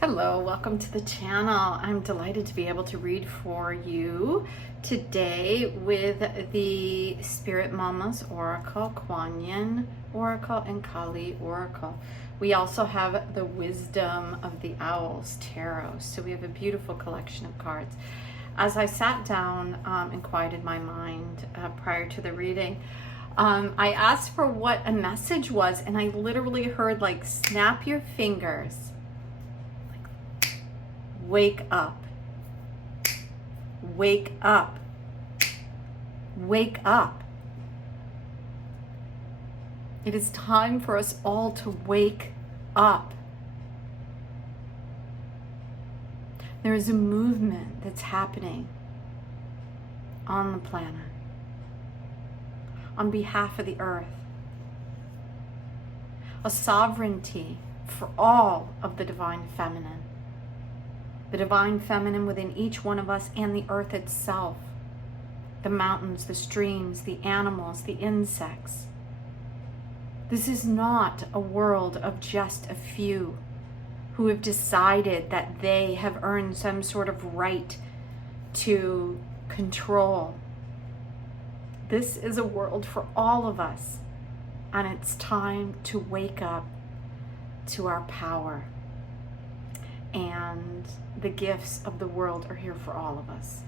Hello, welcome to the channel. I'm delighted to be able to read for you today with the Spirit Mama's Oracle, Kuan Oracle, and Kali Oracle. We also have the Wisdom of the Owls Tarot. So we have a beautiful collection of cards. As I sat down and quieted my mind prior to the reading, I asked for what a message was, and I literally heard like, snap your fingers. Wake up, wake up, wake up. It is time for us all to wake up. There is a movement that's happening on the planet on behalf of the earth. A sovereignty for all of the divine feminine. The divine feminine within each one of us and the earth itself. The mountains, the streams, the animals, the insects. This is not a world of just a few who have decided that they have earned some sort of right to control. This is a world for all of us, and it's time to wake up to our power. And the gifts of the world are here for all of us,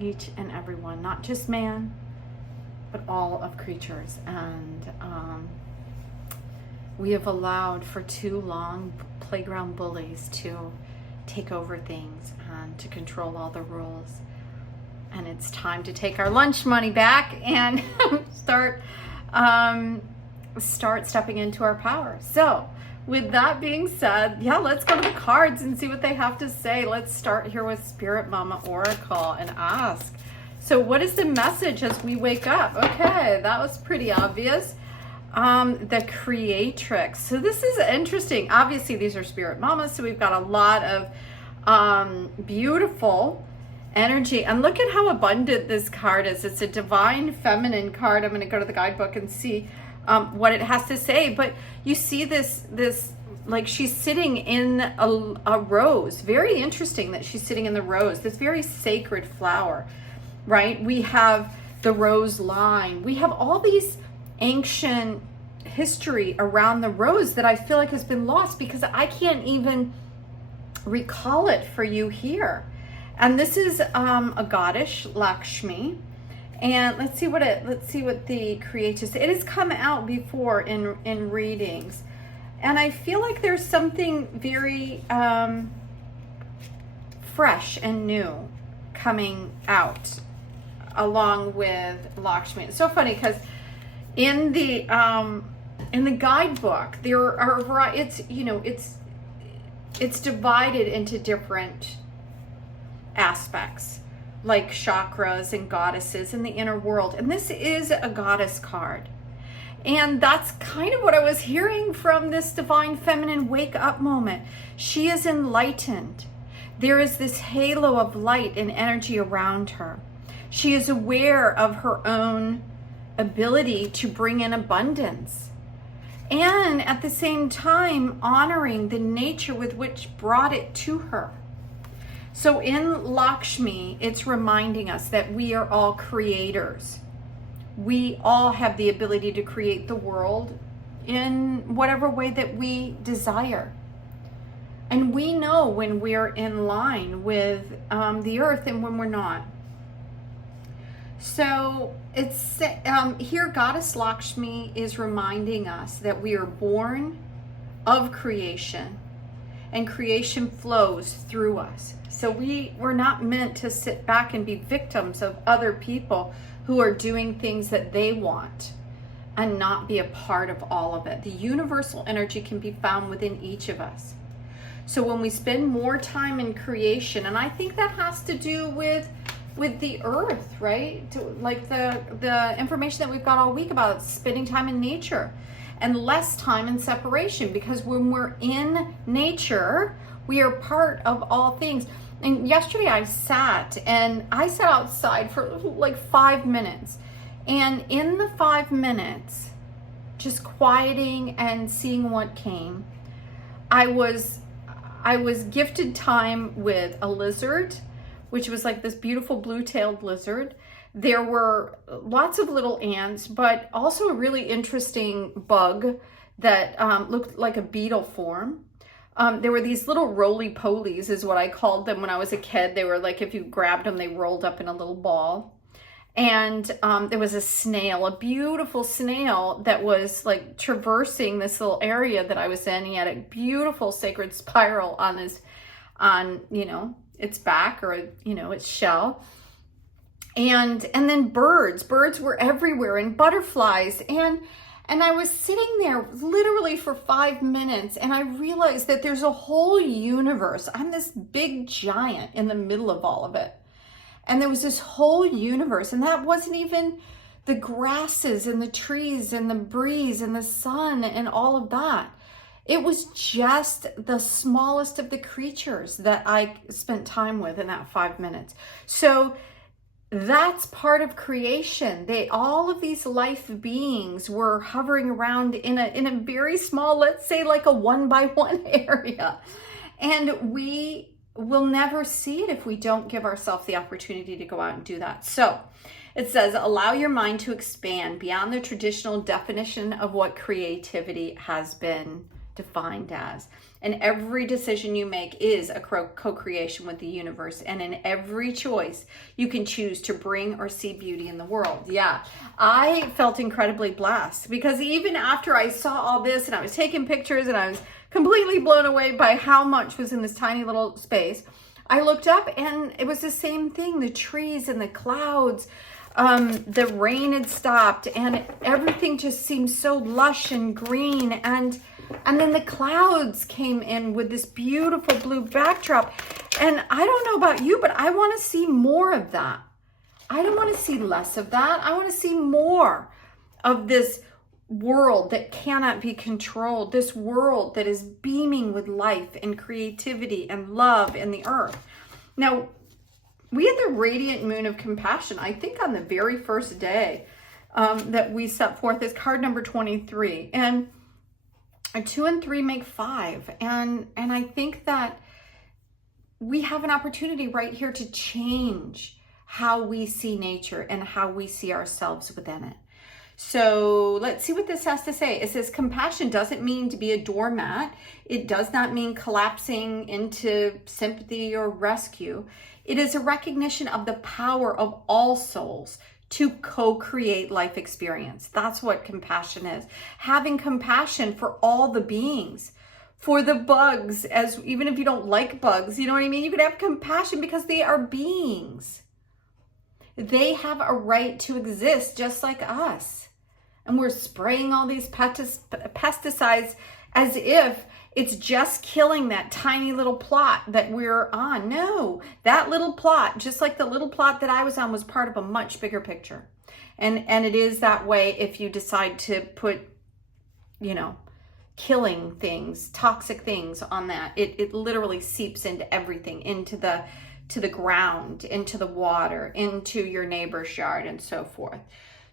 each and every one, not just man, but all of creatures. And we have allowed for too long playground bullies to take over things and to control all the rules. And it's time to take our lunch money back and start stepping into our power. So with that being said, let's go to the cards and see what they have to say. Let's start here with Spirit Mama Oracle and ask. So what is the message as we wake up? Okay, that was pretty obvious. The Creatrix. So this is interesting. Obviously, these are Spirit Mamas, so we've got a lot of beautiful energy. And look at how abundant this card is. It's a divine feminine card. I'm going to go to the guidebook and see what it has to say. But you see this like she's sitting in a rose. Very interesting that she's sitting in the rose, this very sacred flower, right? We have the rose line. We have all these ancient history around the rose that I feel like has been lost because I can't even recall it for you here. And this is a goddess, Lakshmi. And let's see what the Creatrix. It has come out before in readings, and I feel like there's something very fresh and new coming out along with Lakshmi. It's so funny because in the guidebook there are it's divided into different aspects, like chakras and goddesses in the inner world. And this is a goddess card. And that's kind of what I was hearing from this divine feminine wake up moment. She is enlightened. There is this halo of light and energy around her. She is aware of her own ability to bring in abundance. And at the same time, honoring the nature with which brought it to her. So in Lakshmi, it's reminding us that we are all creators. We all have the ability to create the world in whatever way that we desire. And we know when we're in line with the earth and when we're not. So it's here, Goddess Lakshmi is reminding us that we are born of creation, and creation flows through us. So we're not meant to sit back and be victims of other people who are doing things that they want and not be a part of all of it. The universal energy can be found within each of us. So when we spend more time in creation, and I think that has to do with the earth, right? Like the information that we've got all week about spending time in nature and less time in separation, because when we're in nature, we are part of all things. And yesterday I sat outside for like 5 minutes. And in the 5 minutes, just quieting and seeing what came, I was I was gifted time with a lizard, which was like this beautiful blue-tailed lizard. There were lots of little ants, but also a really interesting bug that looked like a beetle form. There were these little roly-polies is what I called them when I was a kid. They were like, if you grabbed them, they rolled up in a little ball. And there was a snail, a beautiful snail that was like traversing this little area that I was in. He had a beautiful sacred spiral on his, its back or, its shell. And then birds were everywhere, and butterflies. And I was sitting there literally for 5 minutes, and I realized that there's a whole universe. I'm this big giant in the middle of all of it. And there was this whole universe, and that wasn't even the grasses and the trees and the breeze and the sun and all of that. It was just the smallest of the creatures that I spent time with in that 5 minutes. So that's part of creation. All of these life beings were hovering around in a very small, let's say like a 1-by-1 area. And we will never see it if we don't give ourselves the opportunity to go out and do that. So it says, allow your mind to expand beyond the traditional definition of what creativity has been defined as. And every decision you make is a co-creation with the universe. And in every choice, you can choose to bring or see beauty in the world. Yeah, I felt incredibly blessed because even after I saw all this and I was taking pictures and I was completely blown away by how much was in this tiny little space, I looked up and it was the same thing. The trees and the clouds, the rain had stopped and everything just seemed so lush and green. And then the clouds came in with this beautiful blue backdrop. And I don't know about you, but I want to see more of that. I don't want to see less of that. I want to see more of this world that cannot be controlled, this world that is beaming with life and creativity and love in the earth. Now, we had the radiant moon of compassion, I think on the very first day that we set forth as card number 23. And 2 and 3 make 5. And I think that we have an opportunity right here to change how we see nature and how we see ourselves within it. So let's see what this has to say. It says compassion doesn't mean to be a doormat. It does not mean collapsing into sympathy or rescue. It is a recognition of the power of all souls to co-create life experience. That's what compassion is. Having compassion for all the beings, for the bugs, as even if you don't like bugs, you know what I mean? You could have compassion because they are beings. They have a right to exist just like us. And we're spraying all these pesticides as if it's just killing that tiny little plot that we're on. No, that little plot, just like the little plot that I was on, was part of a much bigger picture. And it is that way if you decide to put, killing things, toxic things on that. It literally seeps into everything, to the ground, into the water, into your neighbor's yard, and so forth.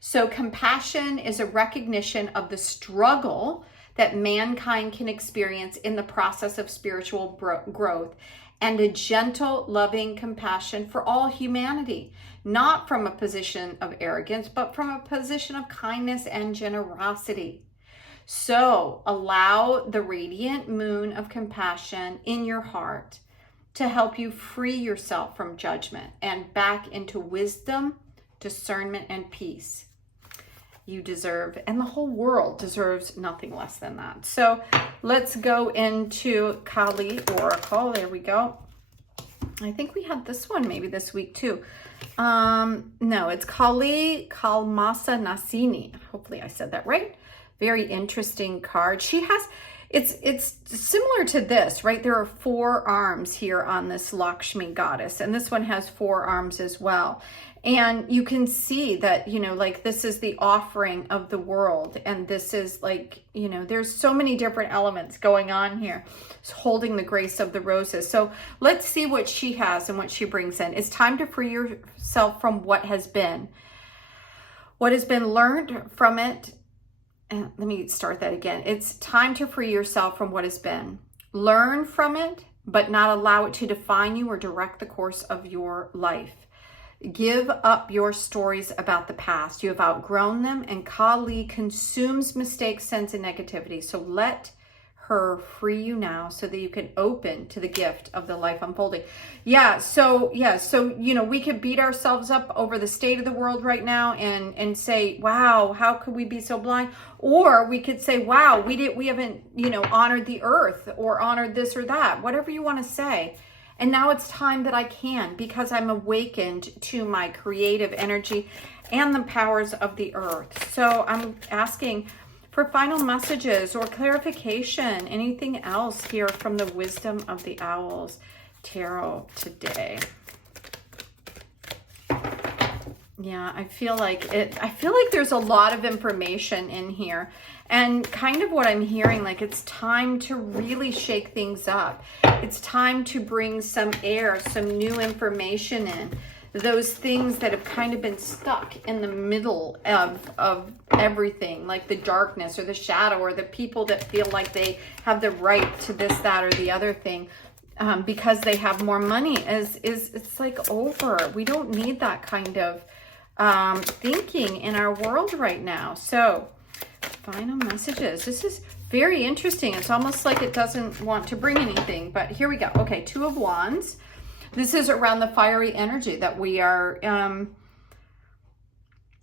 So compassion is a recognition of the struggle that mankind can experience in the process of spiritual growth, and a gentle, loving compassion for all humanity, not from a position of arrogance, but from a position of kindness and generosity. So allow the radiant moon of compassion in your heart to help you free yourself from judgment and back into wisdom, discernment, and peace. You deserve, and the whole world deserves, nothing less than that. So let's go into Kali Oracle. There we go. I think we had this one maybe this week too. No, it's Kali Kalmasa Nasini. Hopefully I said that right. Very interesting card. She has, it's similar to this, right? There are 4 arms here on this Lakshmi goddess, and this one has 4 arms as well. And you can see that, like this is the offering of the world. And this is like, there's so many different elements going on here. It's holding the grace of the roses. So let's see what she has and what she brings in. It's time to free yourself from what has been learned from it. Let me start that again. It's time to free yourself from what has been. Learn from it, but not allow it to define you or direct the course of your life. Give up your stories about the past. You have outgrown them, and Kali consumes mistakes, sins, and negativity. So let her free you now so that you can open to the gift of the life unfolding. So we could beat ourselves up over the state of the world right now and say, wow, how could we be so blind? Or we could say, wow, we haven't, honored the earth or honored this or that, whatever you want to say. And now it's time that I can, because I'm awakened to my creative energy and the powers of the earth. So I'm asking for final messages or clarification, anything else here from the Wisdom of the Owls Tarot today. Yeah, I feel like there's a lot of information in here, and kind of what I'm hearing, like it's time to really shake things up. It's time to bring some air, some new information in. Those things that have kind of been stuck in the middle of everything, like the darkness or the shadow, or the people that feel like they have the right to this, that, or the other thing. Because they have more money, it's like over. We don't need that kind of thinking in our world right now. So final messages. This is very interesting. It's almost like it doesn't want to bring anything, but here we go. Okay, Two of Wands. This is around the fiery energy that we are,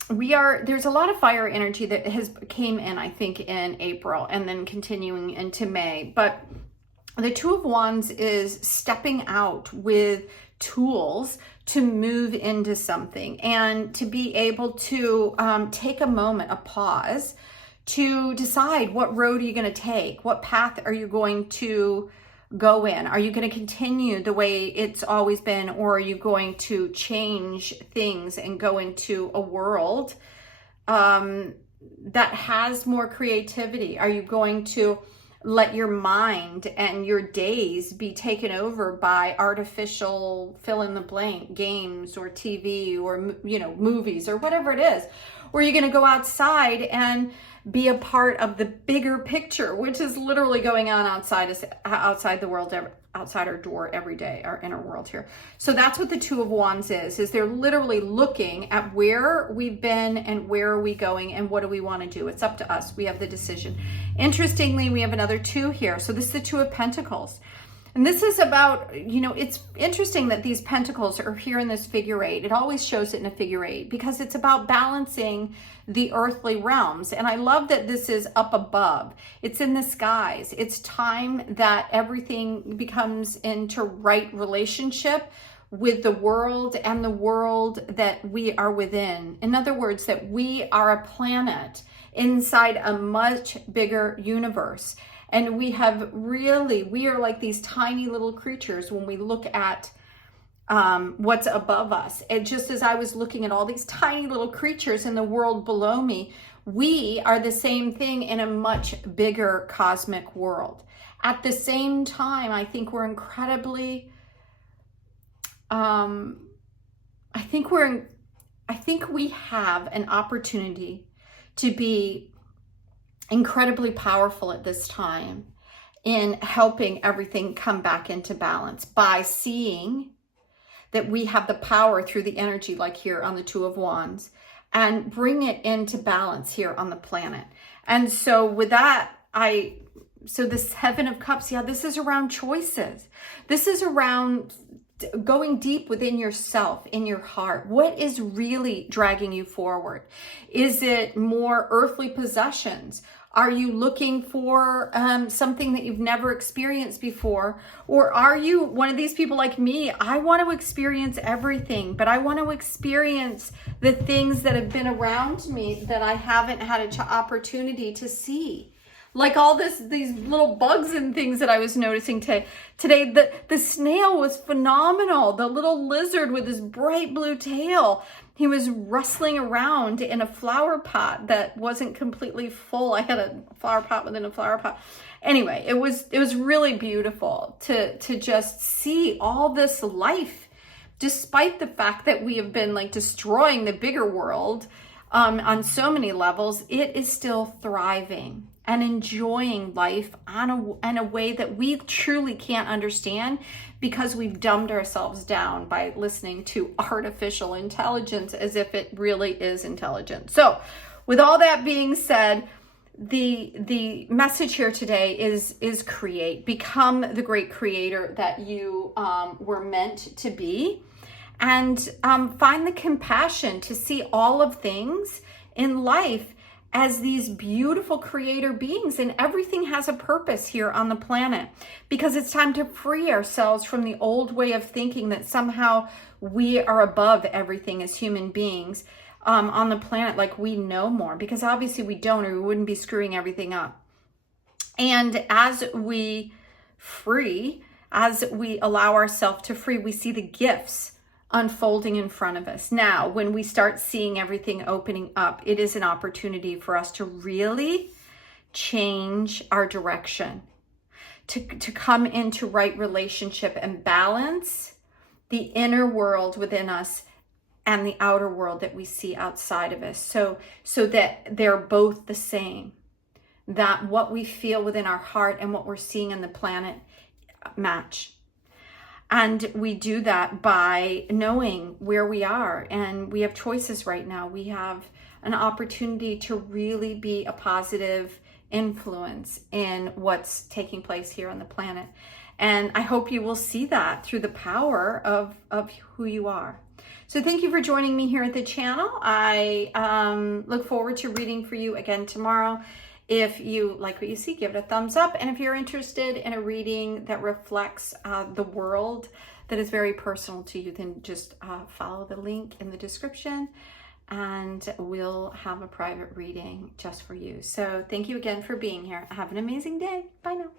there's a lot of fire energy that came in, I think, in April and then continuing into May. But the Two of Wands is stepping out with tools to move into something and to be able to take a moment, a pause, to decide what road are you going to take? What path are you going to go in? Are you going to continue the way it's always been, or are you going to change things and go into a world that has more creativity? Are you going to let your mind and your days be taken over by artificial fill in the blank games or TV or, movies or whatever it is? Or are you going to go outside and be a part of the bigger picture, which is literally going on outside the world, outside our door every day, our inner world here. So that's what the Two of Wands is they're literally looking at where we've been and where are we going and what do we want to do. It's up to us. We have the decision. Interestingly, we have another two here. So this is the Two of Pentacles. And this is about, it's interesting that these pentacles are here in this figure eight. It always shows it in a figure eight because it's about balancing the earthly realms. And I love that this is up above. It's in the skies. It's time that everything becomes into right relationship with the world and the world that we are within. In other words, that we are a planet inside a much bigger universe. And we are like these tiny little creatures when we look at what's above us. And just as I was looking at all these tiny little creatures in the world below me, we are the same thing in a much bigger cosmic world. At the same time, I think we're incredibly, I think we have an opportunity to be incredibly powerful at this time in helping everything come back into balance by seeing that we have the power through the energy, like here on the Two of Wands, and bring it into balance here on the planet. And so with that, so the Seven of Cups, this is around choices. This is around going deep within yourself, in your heart. What is really dragging you forward? Is it more earthly possessions? Are you looking for something that you've never experienced before? Or are you one of these people like me? I want to experience everything, but I want to experience the things that have been around me that I haven't had an opportunity to see. Like all these little bugs and things that I was noticing today. The snail was phenomenal. The little lizard with his bright blue tail. He was rustling around in a flower pot that wasn't completely full. I had a flower pot within a flower pot. Anyway, it was really beautiful to just see all this life, despite the fact that we have been like destroying the bigger world on so many levels. It is still thriving. and enjoying life in a way that we truly can't understand because we've dumbed ourselves down by listening to artificial intelligence as if it really is intelligent. So with all that being said, the message here today is create. Become the great creator that you were meant to be, and find the compassion to see all of things in life as these beautiful creator beings, and everything has a purpose here on the planet, because it's time to free ourselves from the old way of thinking that somehow we are above everything as human beings on the planet, like we know more, because obviously we don't, or we wouldn't be screwing everything up. And as we allow ourselves to free, we see the gifts unfolding in front of us. Now, when we start seeing everything opening up, it is an opportunity for us to really change our direction, to come into right relationship and balance the inner world within us and the outer world that we see outside of us, so that they're both the same, that what we feel within our heart and what we're seeing on the planet match. And we do that by knowing where we are, and we have choices right now. We have an opportunity to really be a positive influence in what's taking place here on the planet. And I hope you will see that through the power of who you are. So thank you for joining me here at the channel. I look forward to reading for you again tomorrow. If you like what you see, give it a thumbs up. And if you're interested in a reading that reflects the world that is very personal to you, then just follow the link in the description and we'll have a private reading just for you. So thank you again for being here. Have an amazing day. Bye now.